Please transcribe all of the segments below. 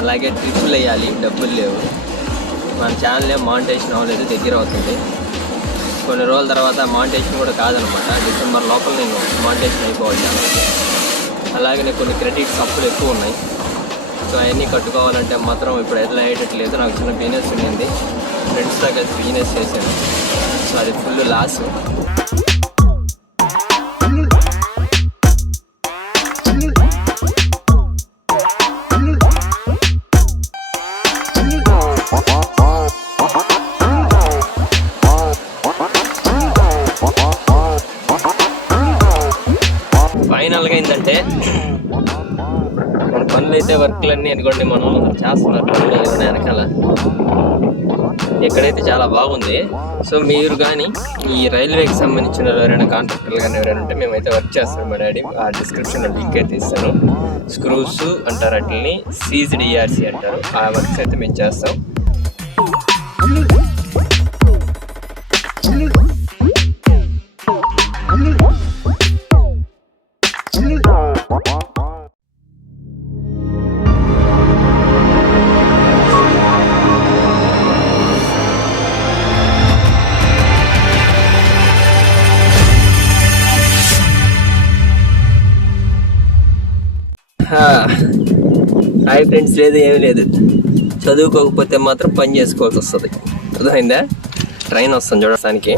అలాగే ట్రిప్పులు వేయాలి, డబ్బులు లేవు. మన ఛానల్ ఏం మానిటైజేషన్ అవ్వలేదు, దగ్గర అవుతుంది. కొన్ని రోజుల తర్వాత మానిటైజేషన్ కూడా కాదనమాట. డిసెంబర్ లోపల నేను మానిటైజేషన్ అయిపోవాలి ఛానల్కి. అలాగే కొన్ని క్రెడిట్స్ అప్పులు ఎక్కువ ఉన్నాయి. సో అవన్నీ కట్టుకోవాలంటే మాత్రం ఇప్పుడు ఎట్లా అయ్యేటట్లేదు. నాకు చిన్న బిజినెస్ ఉండింది, ఫ్రెండ్స్తో కలిసి బిజినెస్ చేశాను. సో అది ఫుల్ లాస్. ఫైనల్గా ఏంటంటే మన పనులు అయితే వర్క్లన్నీ అనుకోండి మనం చేస్తున్నారు పనులు వెనకాల. ఎక్కడైతే చాలా బాగుంది. సో మీరు కానీ ఈ రైల్వేకి సంబంధించిన ఎవరైనా కాంట్రాక్టర్లు కానీ ఎవరైనా ఉంటే మేమైతే వర్క్ చేస్తాం. మా డాడీ ఆ డిస్క్రిప్షన్లో లింక్ అయితే ఇస్తాను. స్క్రూస్ అంటారు, వాటిని CZDRC అంటారు. ఆ వర్క్స్ అయితే మేము చేస్తాం. హాయ్ ఫ్రెండ్స్, లేదు ఏమీ లేదు. చదువుకోకపోతే మాత్రం పని చేసుకోవాల్సి వస్తుంది. అర్థమైందా? ట్రైన్ వస్తుంది చూడటానికి.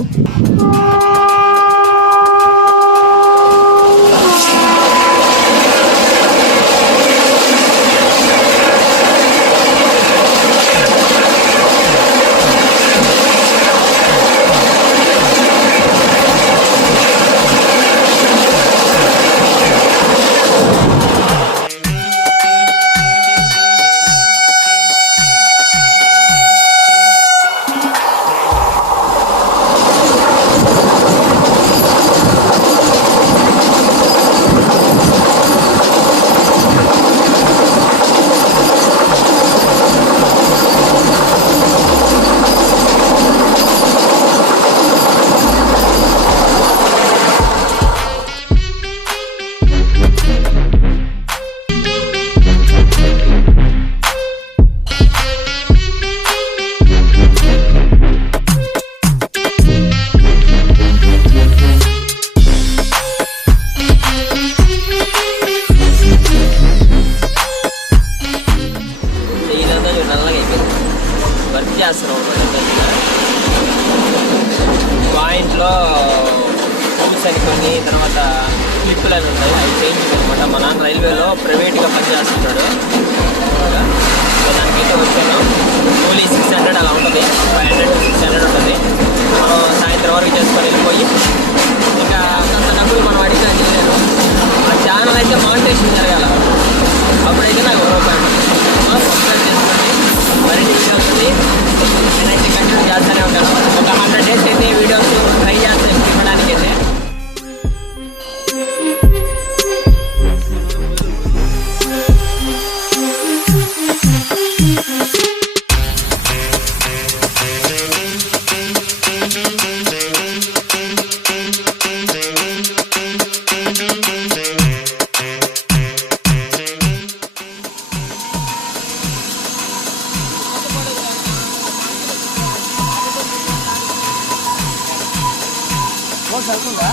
వర్క్ చేస్తున్నాం పాయింట్లో రూల్స్ అని కొన్ని, తర్వాత క్లిప్పులు అని ఉంటాయి, అవి చేంజ్ అనమాట. మా నాన్న రైల్వేలో ప్రైవేట్గా పనిచేస్తున్నాడు. సో దానికైతే వచ్చాను. కూలీ 600 అలా ఉంటుంది, 500 to 600 ఉంటుంది. మనం సాయంత్రం వరకు చేసుకొని వెళ్ళిపోయి ఇంకా కొంత డబ్బులు మనం అడిగితే చేయలేరు. ఆ ఛానల్ అయితే మానిటైజేషన్ జరగాల, అప్పుడైతే నాకు రూపాయలు సబ్స్క్రైబ్ చేసుకోండి. మరిన్ని వీడియోస్ నేనైతే కంటిన్యూ చేస్తూనే ఉంటాను. ఒక 100 days అయితే వీడియోస్ ట్రై చేస్తాను ఇవ్వడానికి అయితే. సరుకుందా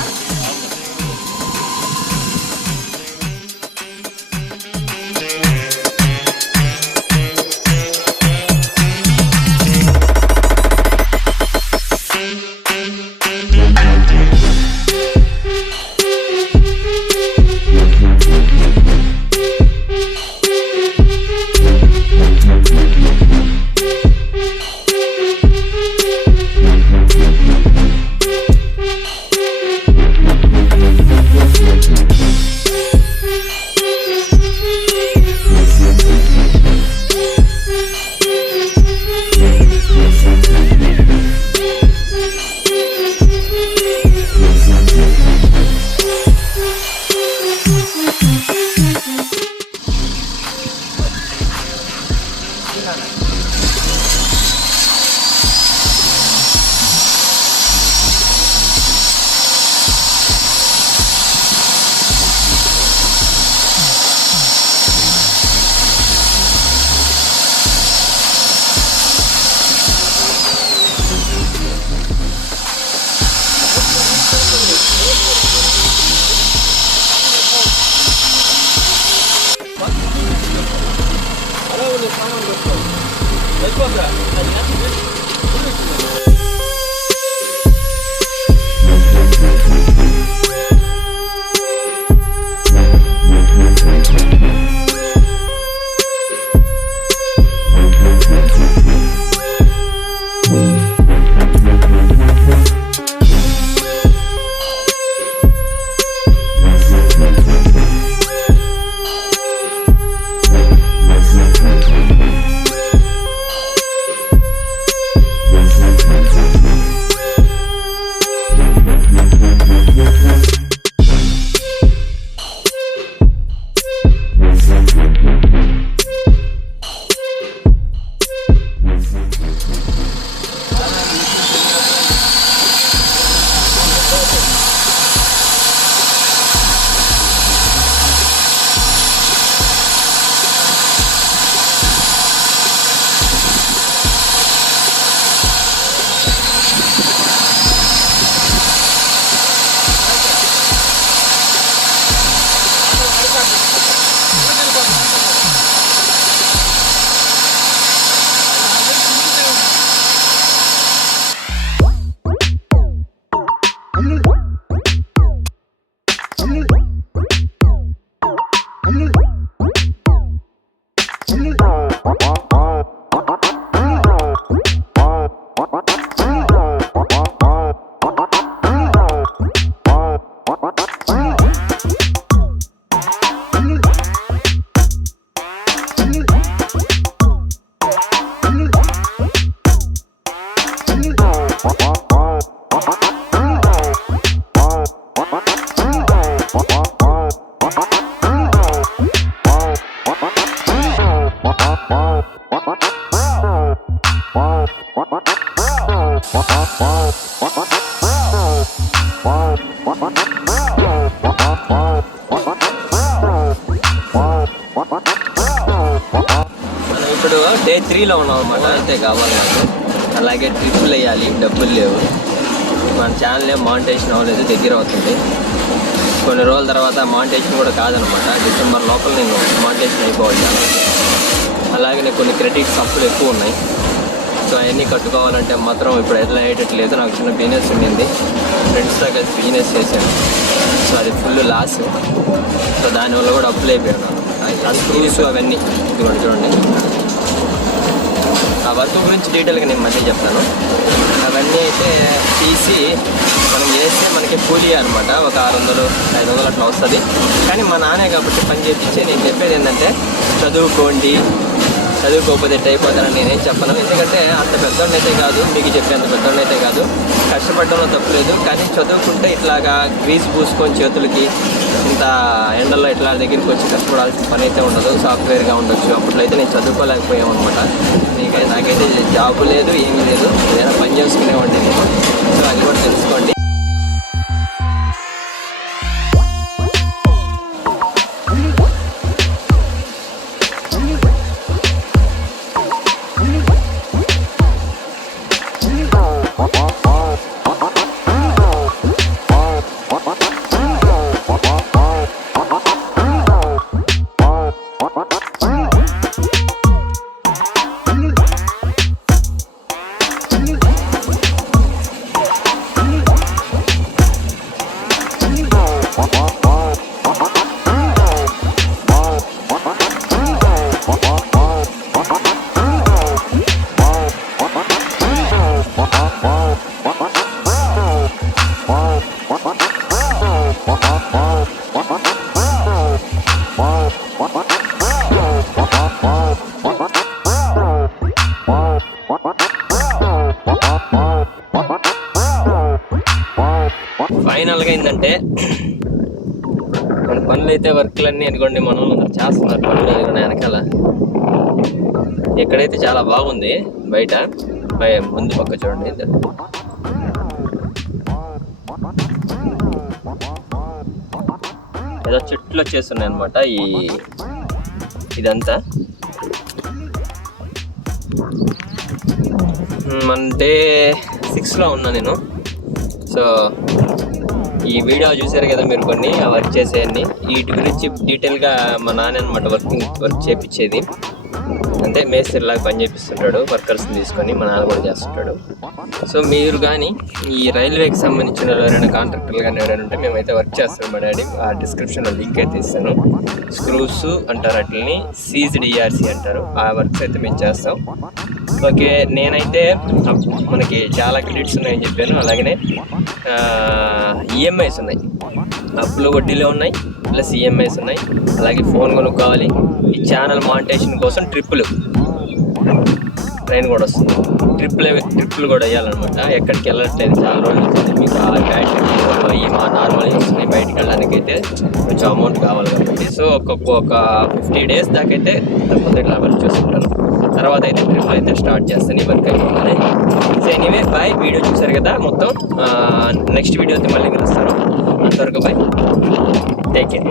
ఇప్పుడు డే 3లో ఉన్నాం అన్నమాట. అయితే కావాలి నాకు. అలాగే ట్రిప్పులు వేయాలి, డబ్బులు లేవు. మన ఛానల్ ఏం మానిటైజేషన్ అవ్వలేదు, దగ్గర అవుతుంది. కొన్ని రోజుల తర్వాత మానిటైజేషన్ కూడా కాదనమాట. డిసెంబర్ లోపల నేను మానిటైజేషన్ అయిపోవాలి ఛానల్కి. అలాగే నేను కొన్ని క్రెడిట్స్ అప్పులు ఎక్కువ ఉన్నాయి. సో అవన్నీ కట్టుకోవాలంటే మాత్రం ఇప్పుడు ఎట్లా అయ్యేటట్లేదు. నాకు చిన్న బిజినెస్ ఉండింది, ఫ్రెండ్స్తో కలిసి బిజినెస్ చేశాను. సో అది ఫుల్ లాస్. సో దానివల్ల కూడా అప్పులు అయిపోయాను. ఆ స్క్రూస్ అవన్నీ ఇదిగోండి చూడండి. ఆ వర్క్ గురించి డీటెయిల్గా నేను మళ్ళీ చెప్తాను. అవన్నీ అయితే తీసి మనం చేస్తే మనకి కూలీ అనమాట. ఒక 600-500 అట్లా వస్తుంది. కానీ మా నాన్నే కాబట్టి పని చేయించే నేను చెప్పేది ఏంటంటే చదువుకోండి, చదువుకోకపోతే ఎట్ అయిపోతారని నేనేం చెప్పను. ఎందుకంటే అంత పెద్దోడినైతే కాదు, మీకు చెప్పే అంత పెద్దోడినైతే కాదు. కష్టపడడంలో తప్పులేదు. కానీ చదువుకుంటే ఇట్లాగా గ్రీజ్ పూసుకొని చేతులకి ఇంత ఎండల్లో ఇట్లా దగ్గరికి వచ్చి కష్టపడాల్సిన పని అయితే ఉండదు. సాఫ్ట్వేర్గా ఉండొచ్చు. అప్పట్లో అయితే నేను చదువుకోలేకపోయాం అనమాట. నాకైతే జాబు లేదు, ఏమీ లేదు. ఏదైనా పని చేసుకునేవాడిని నేను. సో అది కూడా తెలుసుకోండి. ఫైనల్గా ఏంటంటే మన పనులు అయితే వర్క్లన్నీ అనుకోండి మన వాళ్ళందరూ చేస్తున్నారు పనులు. వెనకాల ఎక్కడైతే చాలా బాగుంది, బయట ముందు పక్క చూడండి. ఏదో చెట్లు వచ్చేస్తున్నాయి అనమాట. ఇదంతా మన డే 6లో ఉన్నా నేను. సో ఈ వీడియో చూసారు కదా మీరు, కొన్ని ఆ వర్క్ చేసేవన్నీ. వీటి గురించి డీటెయిల్గా మా నాన్న అనమాట వర్క్ చేయించేది. అంటే మేస్త్రిలాగా పని చేపిస్తుంటాడు, వర్కర్స్ని తీసుకొని మా నాన్న కూడా చేస్తుంటాడు. సో మీరు కానీ ఈ రైల్వేకి సంబంధించిన ఎవరైనా కాంట్రాక్టర్లు కానీ ఎవరైనా ఉంటే మేమైతే వర్క్ చేస్తాం మా డాడీ. ఆ డిస్క్రిప్షన్లో లింక్ అయితే ఇస్తాను. స్క్రూస్ అంటారు వాటిని, CZDRC అంటారు. ఆ వర్క్స్ అయితే మేము చేస్తాం. ఓకే, నేనైతే మనకి చాలా క్రెడిట్స్ ఉన్నాయని చెప్పాను. అలాగనే EMIs ఉన్నాయి, అప్పులు వడ్డీలో ఉన్నాయి, ప్లస్ EMIs ఉన్నాయి. అలాగే ఫోన్ కొనుక్కోవాలి. ఈ ఛానల్ మానిటైజేషన్ కోసం ట్రైన్ కూడా వస్తుంది. ట్రిప్పులు కూడా వేయాలన్నమాట. ఎక్కడికి వెళ్ళట్లేదు చాలా రోజులు వచ్చింది. మీకు ఆ బ్యాటరీ అవి మా నార్మల్ వస్తున్నాయి. బయటికి వెళ్ళడానికి అయితే కొంచెం అమౌంట్ కావాలి కాబట్టి సో ఒక 50 days దాకా అయితే తప్పదు ఇట్లా వర్క్ చేస్తుంటాను. తర్వాత అయితే ట్రిప్ అయితే స్టార్ట్ చేస్తాను ఈ వర్క్ అయిపోవాలి. So anyway bye. వీడియో చూసారు కదా మొత్తం. నెక్స్ట్ వీడియో అయితే మళ్ళీ కలుస్తాను. అంతవరకు బాయ్, టేక్ కేర్.